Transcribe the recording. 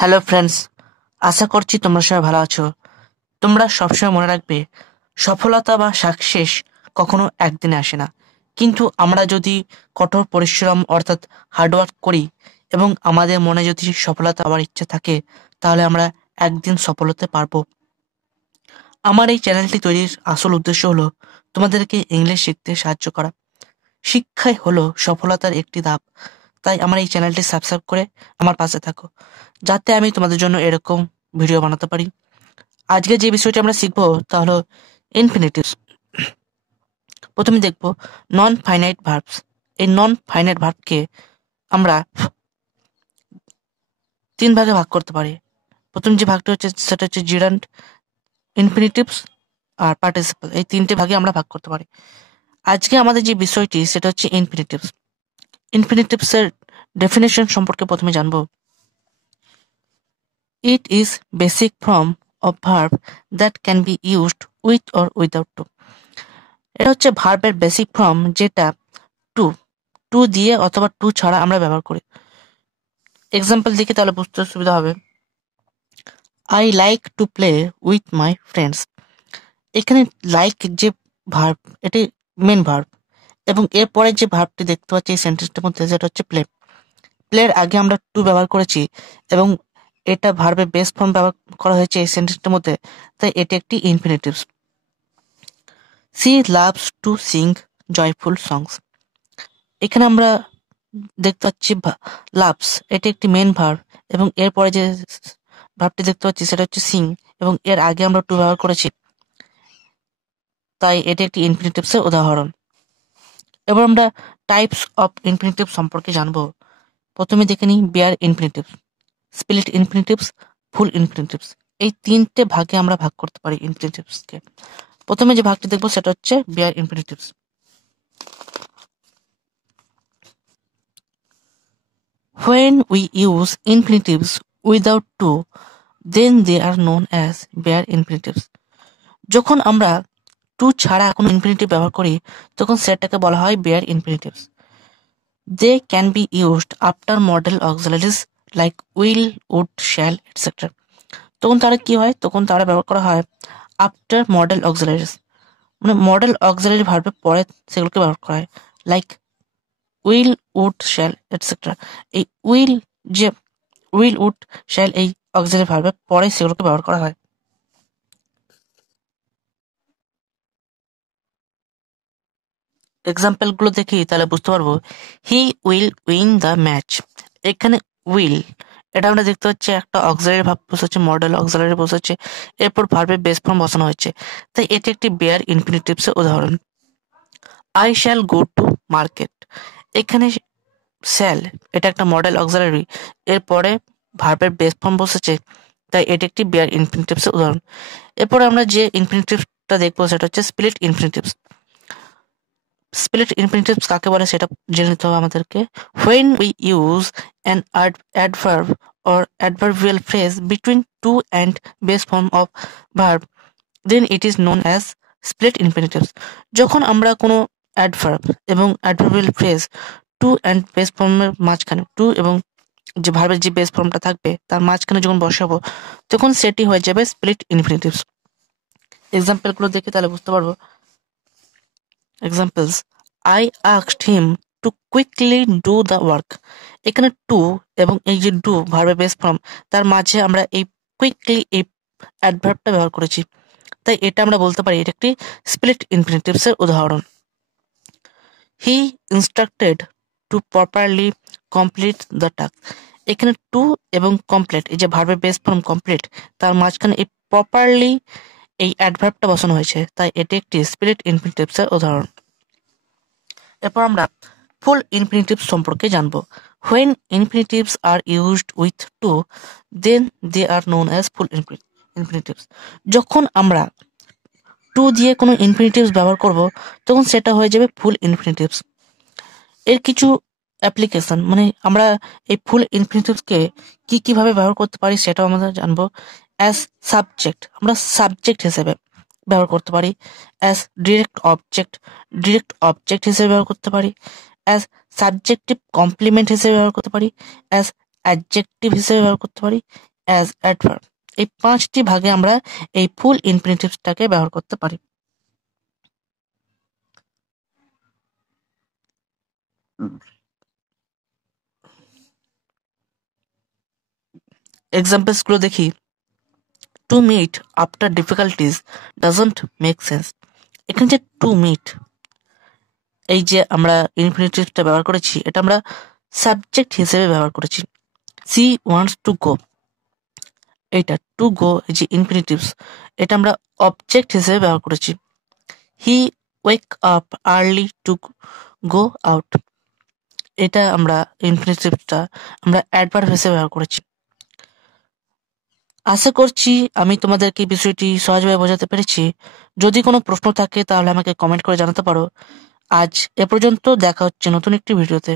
Hello friends, আশা করছি তোমরা সবাই ভালো আছো। তোমরা সবসময় মনে রাখবে, সফলতা বা সাকসেস কখনো একদিনে আসে না। কিন্তু আমরা যদি কঠোর পরিশ্রম অর্থাৎ হার্ডওয়ার্ক করি এবং আমাদের মনে যদি সফলতা হওয়ার ইচ্ছা থাকে, তাহলে আমরা একদিন সফল হতে পারবো। আমার এই চ্যানেলটি তৈরির আসল উদ্দেশ্য হলো তোমাদেরকে ইংলিশ শিখতে সাহায্য করা। শিক্ষাই হলো সফলতার একটি ধাপ। তাই আমার এই চ্যানেলটি সাবস্ক্রাইব করে আমার পাশে থাকো, যাতে আমি তোমাদের জন্য এরকম ভিডিও বানাতে পারি। আজকে যে বিষয়টি আমরা শিখবো তা হলো ইনফিনিটিভস। প্রথমে দেখব নন ফাইনাইট ভার্বস। এই নন ফাইনাইট ভার্বকে আমরা তিন ভাগে ভাগ করতে পারি। প্রথম যে ভাগটি হচ্ছে সেটা হচ্ছে জিরান্ড, ইনফিনিটিভস আর পার্টিসিপল। এই তিনটে ভাগে আমরা ভাগ করতে পারি। আজকে আমাদের যে বিষয়টি সেটা হচ্ছে ইনফিনিটিভস। ইনফিনিটিভস এর ডেফিনেশন সম্পর্কে প্রথমে জানবো। It is basic form of verb that can be used with or without to. এটা হচ্ছে ভার্বের বেসিক ফর্ম, যেটা টু টু দিয়ে অথবা টু ছাড়া আমরা ব্যবহার করি। এক্সাম্পল দেখি তাহলে বুঝতে সুবিধা হবে। I like to play with my friends. এখানে লাইক যে ভার্ব, এটি মেন ভার্ব, এবং এরপরে যে ভার্বটি দেখতে পাচ্ছি এই সেন্টেন্সটার মধ্যে সেটা হচ্ছে প্লে। প্লের আগে আমরা টু ব্যবহার করেছি এবং এটা ভার্বের বেস ফর্ম ব্যবহার করা হয়েছে এই সেন্টেন্সটার মধ্যে, তাই এটি একটি infinitives. She loves to sing joyful songs. এখানে আমরা দেখতে পাচ্ছি লাভস, এটি একটি মেন ভার্ব, এবং এরপরে যে ভার্বটি দেখতে পাচ্ছি সেটা হচ্ছে সিং, এবং এর আগে আমরা টু ব্যবহার করেছি, তাই এটি একটি ইনফিনিটিভস এর উদাহরণ। এবার আমরা টাইপস অফ ইনফিনিটিভ সম্পর্কে জানবো। প্রথমে দেখে নিই বেয়ার ইনফিনিটিভস, স্প্লিট ইনফিনিটিভস, ফুল ইনফিনিটিভস। এই তিনটে ভাগে আমরা ভাগ করতে পারি ইনফিনিটিভসকে। প্রথমে যে ভাগটি দেখবো সেটা হচ্ছে bare infinitives. When we use infinitives without to, then they are known as bare infinitives. যখন আমরা টু ছাড়া কোনো ইনফিনিটিভ ব্যবহার করি তখন সেটাকে বলা হয় bare infinitives. They can be used after model auxiliaries like will, would, shall, etc. তখন তারা কি হয়? তখন তারা ব্যবহার করা হয় আফটার মডেল অক্সিলারিজ, মানে মডেল অক্সিলারি ভার্বের পরে সেগুলোকে ব্যবহার করা হয়, like will, would, shall, etcetera. এই উইল, উড, শ্যাল এই অক্সিলারি ভার্বের পরে সেগুলোকে ব্যবহার করা হয়। এক্সাম্পল গুলো দেখি তাহলে বুঝতে পারবো। He will win the match. এখানে উইল, এটা আমরা দেখতে পাচ্ছি একটা অক্সিলারি ভার্ব বসাচ্ছে, মডেল অক্সিলারি বসাচ্ছে, এরপর ভার্বের বেস ফর্ম বসানো হয়েছে, তাই এটি একটি বেয়ার ইনফিনিটিভস এর উদাহরণ। I shall go to market. এখানে শ্যাল, এটা একটা মডেল অক্সিলারি, এরপরে ভার্বের বেস ফর্ম বসেছে, তাই এটি একটি বেয়ার ইনফিনিটিভস এর উদাহরণ। এরপরে আমরা যে ইনফিনিটিভসটা দেখবো সেটা হচ্ছে স্প্লিট ইনফিনিটিভস। স্প্লিট ইনফিনিটিভস কাকে বলে সেটা জেনে নিতে হবে আমাদেরকে। When we use an adverb or adverbial phrase between to and base form of verb, then it is known as split infinitives. যখন আমরা কোনো অ্যাডভার্ব এবং adverbial phrase to and base ফর্মের মাঝখানে, টু এবং যে ভার্বের যে বেস ফর্মটা থাকবে তার মাঝখানে যখন বসাবো তখন সেটি হয়ে যাবে স্প্লিট ইনফিনিটিভস। এক্সাম্পল গুলো দেখে তাহলে বুঝতে পারবো। Examples, I asked him to quickly do the work. এখানে টু এবং এই যে ডু ভার্বের বেস ফর্ম, তার মাঝে আমরা এই কুইকলি এই অ্যাডভার্বটা ব্যবহার করেছি, তাই এটা আমরা বলতে পারি এটা একটি স্প্লিট ইনফিনিটিভস এর উদাহরণ। He instructed to properly complete the task. এখানে টু এবং কমপ্লিট, এই যে ভার্বের বেস ফর্ম কমপ্লিট, তার মাঝখানে এই প্রপারলি এই অ্যাডভার্বটা বসানো হয়েছে, তাই এটি একটি স্প্লিট ইনফিনিটিভস এর উদাহরণ। এরপর আমরা ফুল ইনফিনিটিভস সম্পর্কে জানবো। When infinitives are used with to, then they are known as full infinitives. যখন আমরা টু দিয়ে কোনো ইনফিনিটিভস ব্যবহার করব তখন সেটা হয়ে যাবে ফুল ইনফিনিটিভস। এর কিছু অ্যাপ্লিকেশন, মানে আমরা এই ফুল ইনফিনিটিভসকে কিভাবে ব্যবহার করতে পারি সেটাও আমরা জানবো। অ্যাজ সাবজেক্ট, আমরা সাবজেক্ট হিসেবে ব্যবহার করতে পারি। অ্যাজ ডিরেক্ট অবজেক্ট হিসেবে ব্যবহার করতে পারি। অ্যাজ সাবজেক্টিভ কমপ্লিমেন্ট হিসেবে ব্যবহার করতে পারি। অ্যাজ অ্যাডজেক্টিভ হিসেবে ব্যবহার করতে পারি অ্যাজ অ্যাডভার্ব। এই 5টি ভাগে আমরা এই ফুল ইনফিনিটিভসটাকে ব্যবহার করতে পারি। এক্সাম্পলস গুলো দেখি। To meet after difficulties doesn't make sense. এখানে যে টু মিট, এই যে আমরা ইনফিনিটিভসটা ব্যবহার করেছি, এটা আমরা সাবজেক্ট হিসেবে ব্যবহার করেছি। সি ওয়ান্টস টু গো, এইটা টু গো এই যে ইনফিনিটিভস, এটা আমরা অবজেক্ট হিসেবে ব্যবহার করেছি। He wake up early to go out, এটা আমরা ইনফিনিটিভসটা আমরা অ্যাডভার্ব হিসেবে ব্যবহার করেছি। আশা করছি আমি তোমাদেরকে বিষয়টি সহজভাবে বোঝাতে পেরেছি। যদি কোনো প্রশ্ন থাকে তাহলে আমাকে কমেন্ট করে জানাতে পারো। আজ এ পর্যন্ত, দেখা হচ্ছে নতুন একটি ভিডিওতে।